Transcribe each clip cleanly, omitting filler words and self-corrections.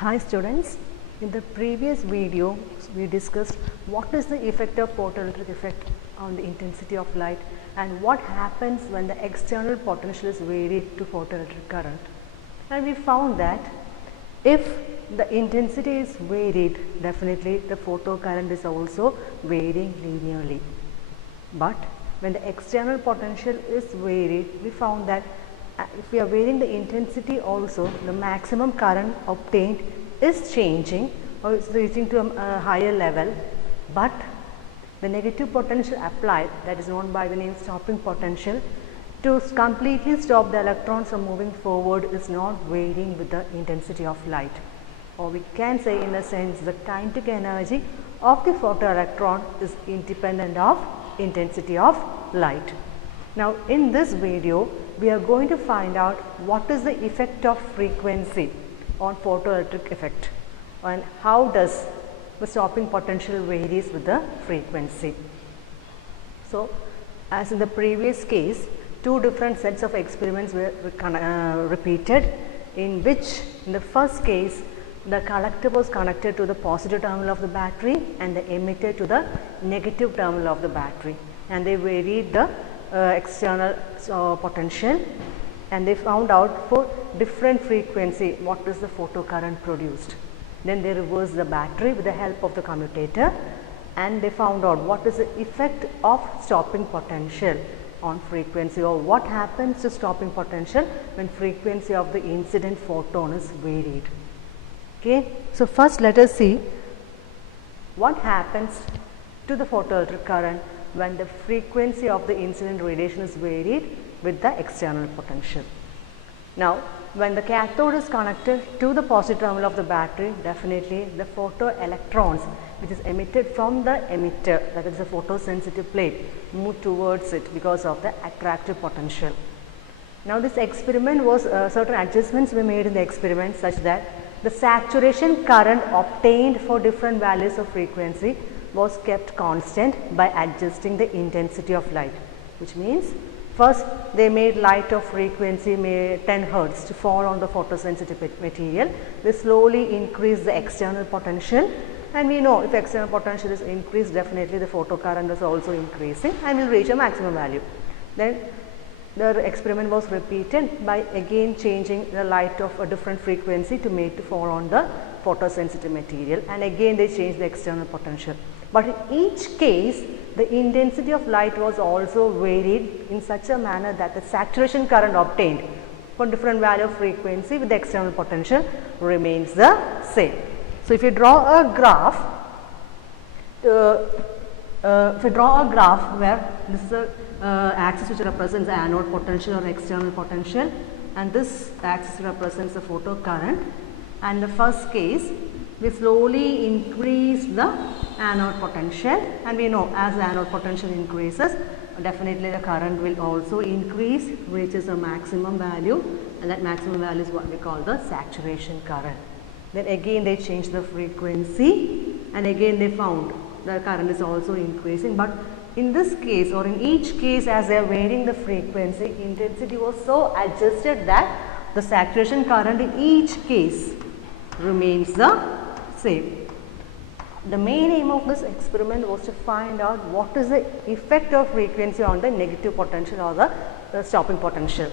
Hi students, in the previous video we discussed what is the effect of photoelectric effect on the intensity of light and what happens when the external potential is varied to photoelectric current. And we found that if the intensity is varied, definitely the photocurrent is also varying linearly. But when the external potential is varied, we found that if we are varying the intensity also, the maximum current obtained is changing or is reaching to a higher level, but the negative potential applied, that is known by the name stopping potential, to completely stop the electrons from moving forward is not varying with the intensity of light. Or we can say in a sense the kinetic energy of the photoelectron is independent of intensity of light. Now in this video we are going to find out what is the effect of frequency on photoelectric effect and how does the stopping potential varies with the frequency. So as in the previous case, two different sets of experiments were repeated, in which in the first case the collector was connected to the positive terminal of the battery and the emitter to the negative terminal of the battery, and they varied the external potential, and they found out for different frequency what is the photocurrent produced. Then they reversed the battery with the help of the commutator, and they found out what is the effect of stopping potential on frequency, or what happens to stopping potential when frequency of the incident photon is varied. Okay, so first let us see what happens to the photoelectric current when the frequency of the incident radiation is varied with the external potential. Now when the cathode is connected to the positive terminal of the battery, definitely the photoelectrons which is emitted from the emitter, that is the photosensitive plate, move towards it because of the attractive potential. Now this experiment was certain adjustments were made in the experiment such that the saturation current obtained for different values of frequency was kept constant by adjusting the intensity of light, which means first they made light of frequency 10 Hertz to fall on the photosensitive material. They slowly increase the external potential, and we know if external potential is increased, definitely the photocurrent is also increasing and will reach a maximum value. Then the experiment was repeated by again changing the light of a different frequency to make to fall on the photosensitive material, and again they changed the external potential. But in each case the intensity of light was also varied in such a manner that the saturation current obtained for different value of frequency with the external potential remains the same. So if you draw a graph, where this is a axis which represents the anode potential or external potential, and this axis represents the photocurrent, and in the first case we slowly increase the anode potential, and we know as the anode potential increases, definitely the current will also increase, reaches a maximum value, and that maximum value is what we call the saturation current. Then again they changed the frequency, and again they found the current is also increasing, but in this case or in each case as they are varying the frequency, intensity was so adjusted that the saturation current in each case remains the same. The main aim of this experiment was to find out what is the effect of frequency on the negative potential or the stopping potential.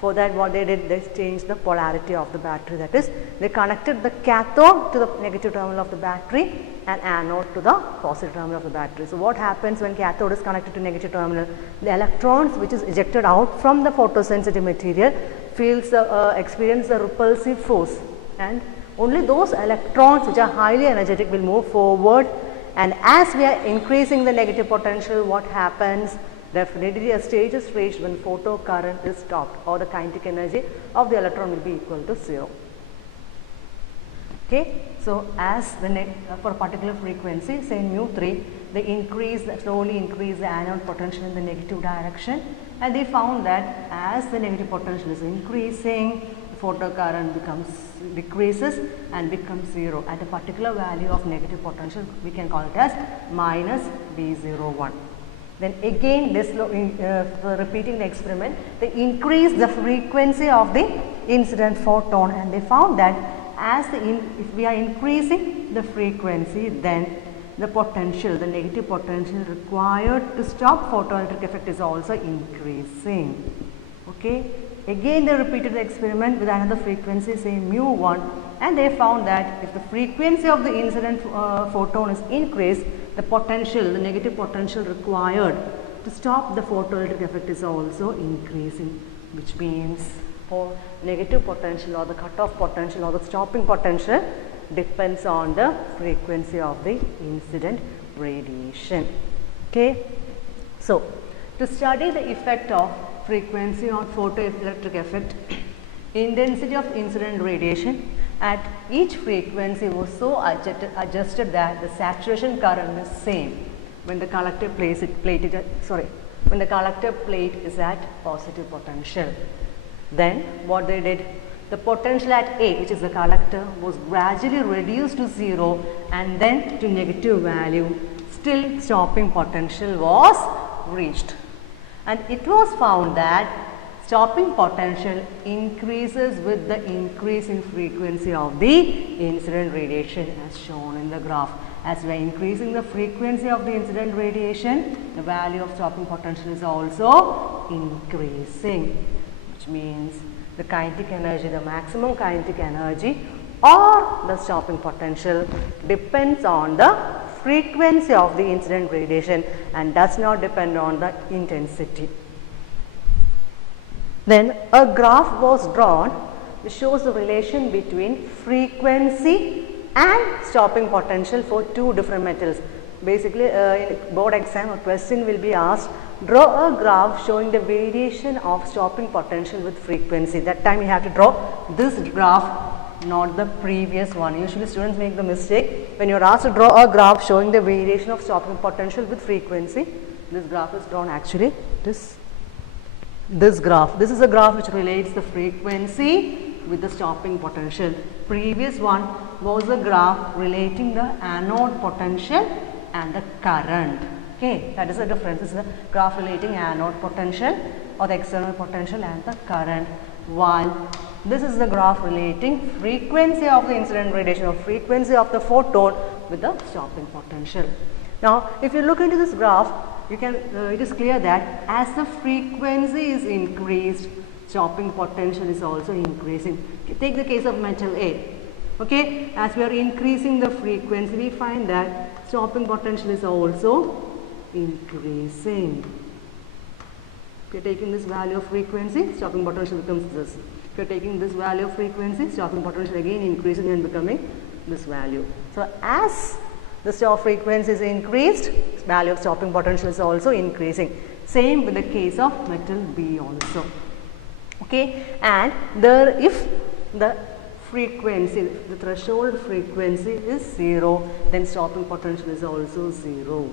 For that what they did, they changed the polarity of the battery, that is they connected the cathode to the negative terminal of the battery and anode to the positive terminal of the battery. So what happens when cathode is connected to negative terminal? The electrons which is ejected out from the photosensitive material experience the repulsive force, and only those electrons which are highly energetic will move forward, and as we are increasing the negative potential, what happens? Definitely a stage is reached when photocurrent is stopped, or the kinetic energy of the electron will be equal to 0. Okay, so as for a particular frequency, say mu3, they slowly increase the anode potential in the negative direction, and they found that as the negative potential is increasing, the photocurrent decreases and becomes 0 at a particular value of negative potential. We can call it as minus B01. Then again repeating the experiment, they increase the frequency of the incident photon, and they found that if we are increasing the frequency, then the potential, the negative potential required to stop photoelectric effect is also increasing. Okay. Again they repeated the experiment with another frequency, say mu1, and they found that if the frequency of the incident photon is increased, the potential, the negative potential required to stop the photoelectric effect is also increasing, which means for negative potential or the cutoff potential or the stopping potential depends on the frequency of the incident radiation. Okay. So, to study the effect of frequency on photoelectric effect, intensity of incident radiation at each frequency was so adjusted that the saturation current is same when the collector plate is at positive potential. Then what they did, the potential at A, which is the collector, was gradually reduced to 0 and then to negative value. Still stopping potential was reached. And it was found that stopping potential increases with the increase in frequency of the incident radiation as shown in the graph. As we are increasing the frequency of the incident radiation, the value of stopping potential is also increasing, which means the kinetic energy, the maximum kinetic energy or the stopping potential depends on the frequency of the incident radiation and does not depend on the intensity. Then a graph was drawn which shows the relation between frequency and stopping potential for two different metals. Basically, in board exam, a question will be asked, draw a graph showing the variation of stopping potential with frequency. That time you have to draw this graph, not the previous one. Usually students make the mistake when you are asked to draw a graph showing the variation of stopping potential with frequency. This graph is drawn actually this graph. This is a graph which relates the frequency with the stopping potential. Previous one was a graph relating the anode potential and the current. Okay, that is the difference. This is a graph relating anode potential or the external potential and the current, while this is the graph relating frequency of the incident radiation or frequency of the photon with the stopping potential. Now, if you look into this graph, you can it is clear that as the frequency is increased, stopping potential is also increasing. Take the case of metal A. Okay, as we are increasing the frequency, we find that stopping potential is also increasing. If you are taking this value of frequency, stopping potential becomes this. If you are taking this value of frequency, stopping potential again increasing and becoming this value. So, as the stop frequency is increased, value of stopping potential is also increasing. Same with the case of metal B also. Okay, and if the frequency, the threshold frequency is 0, then stopping potential is also 0.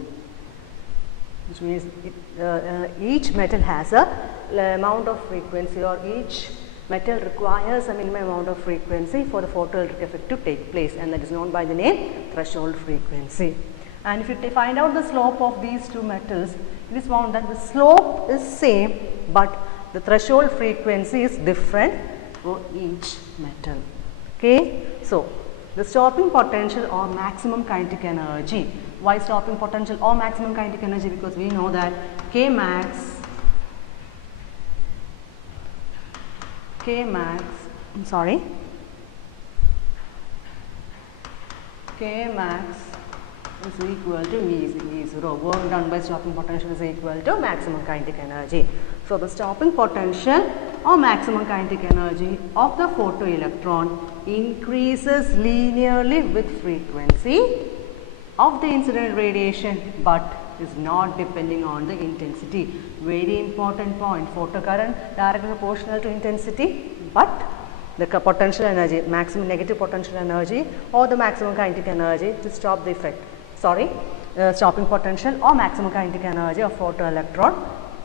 Which means each metal has a amount of frequency, or each metal requires a minimum amount of frequency for the photoelectric effect to take place, and that is known by the name threshold frequency. And if you find out the slope of these two metals, it is found that the slope is same, but the threshold frequency is different for each metal. Okay, so the stopping potential or maximum kinetic energy. Why stopping potential or maximum kinetic energy? Because we know that Kmax is equal to V0. Work done by stopping potential is equal to maximum kinetic energy. So, the stopping potential or maximum kinetic energy of the photoelectron increases linearly with frequency of the incident radiation, but is not depending on the intensity. Very important point. Photocurrent directly proportional to intensity, but the potential energy, maximum negative potential energy or the maximum kinetic energy to stop the effect. Stopping potential or maximum kinetic energy of photoelectron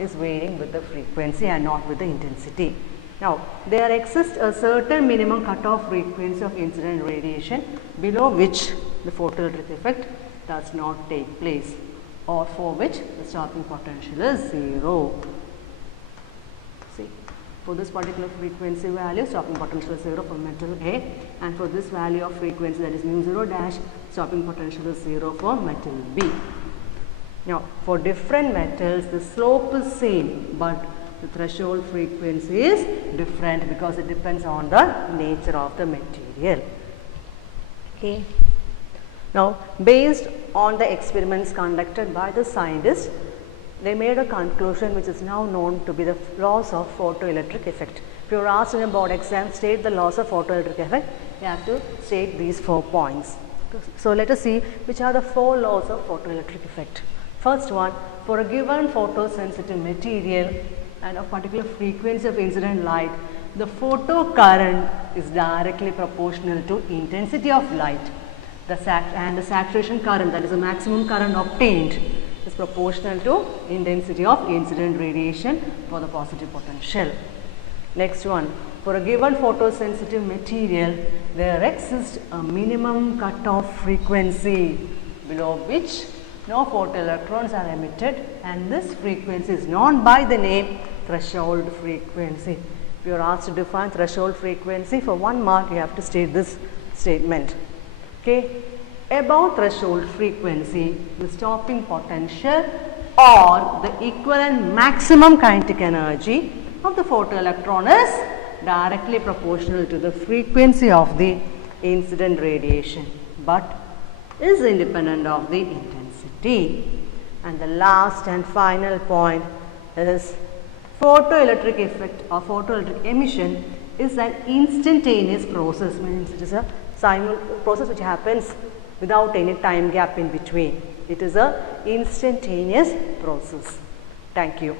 is varying with the frequency and not with the intensity. Now, there exists a certain minimum cutoff frequency of incident radiation below which the photoelectric effect does not take place, or for which the stopping potential is 0. See, For this particular frequency value, stopping potential is 0 for metal A, and for this value of frequency, that is mu 0 dash, stopping potential is 0 for metal B. Now, for different metals, the slope is same, but the threshold frequency is different because it depends on the nature of the material. Okay. Now, based on the experiments conducted by the scientists, they made a conclusion which is now known to be the laws of photoelectric effect. If you are asked in a board exam, state the laws of photoelectric effect, you have to state these 4 points. So, let us see which are the 4 laws of photoelectric effect. First one, for a given photosensitive material and a particular frequency of incident light, the photocurrent is directly proportional to intensity of light. The saturation current, that is the maximum current obtained, is proportional to intensity of incident radiation for the positive potential. Next one, for a given photosensitive material, there exists a minimum cutoff frequency below which no photoelectrons are emitted, and this frequency is known by the name threshold frequency. If you are asked to define threshold frequency, for 1 mark you have to state this statement. Okay. Above threshold frequency, the stopping potential or the equivalent maximum kinetic energy of the photoelectron is directly proportional to the frequency of the incident radiation, but is independent of the intensity. And the last and final point is photoelectric effect or photoelectric emission is an instantaneous process, means it is a process which happens without any time gap in between. It is a instantaneous process. Thank you.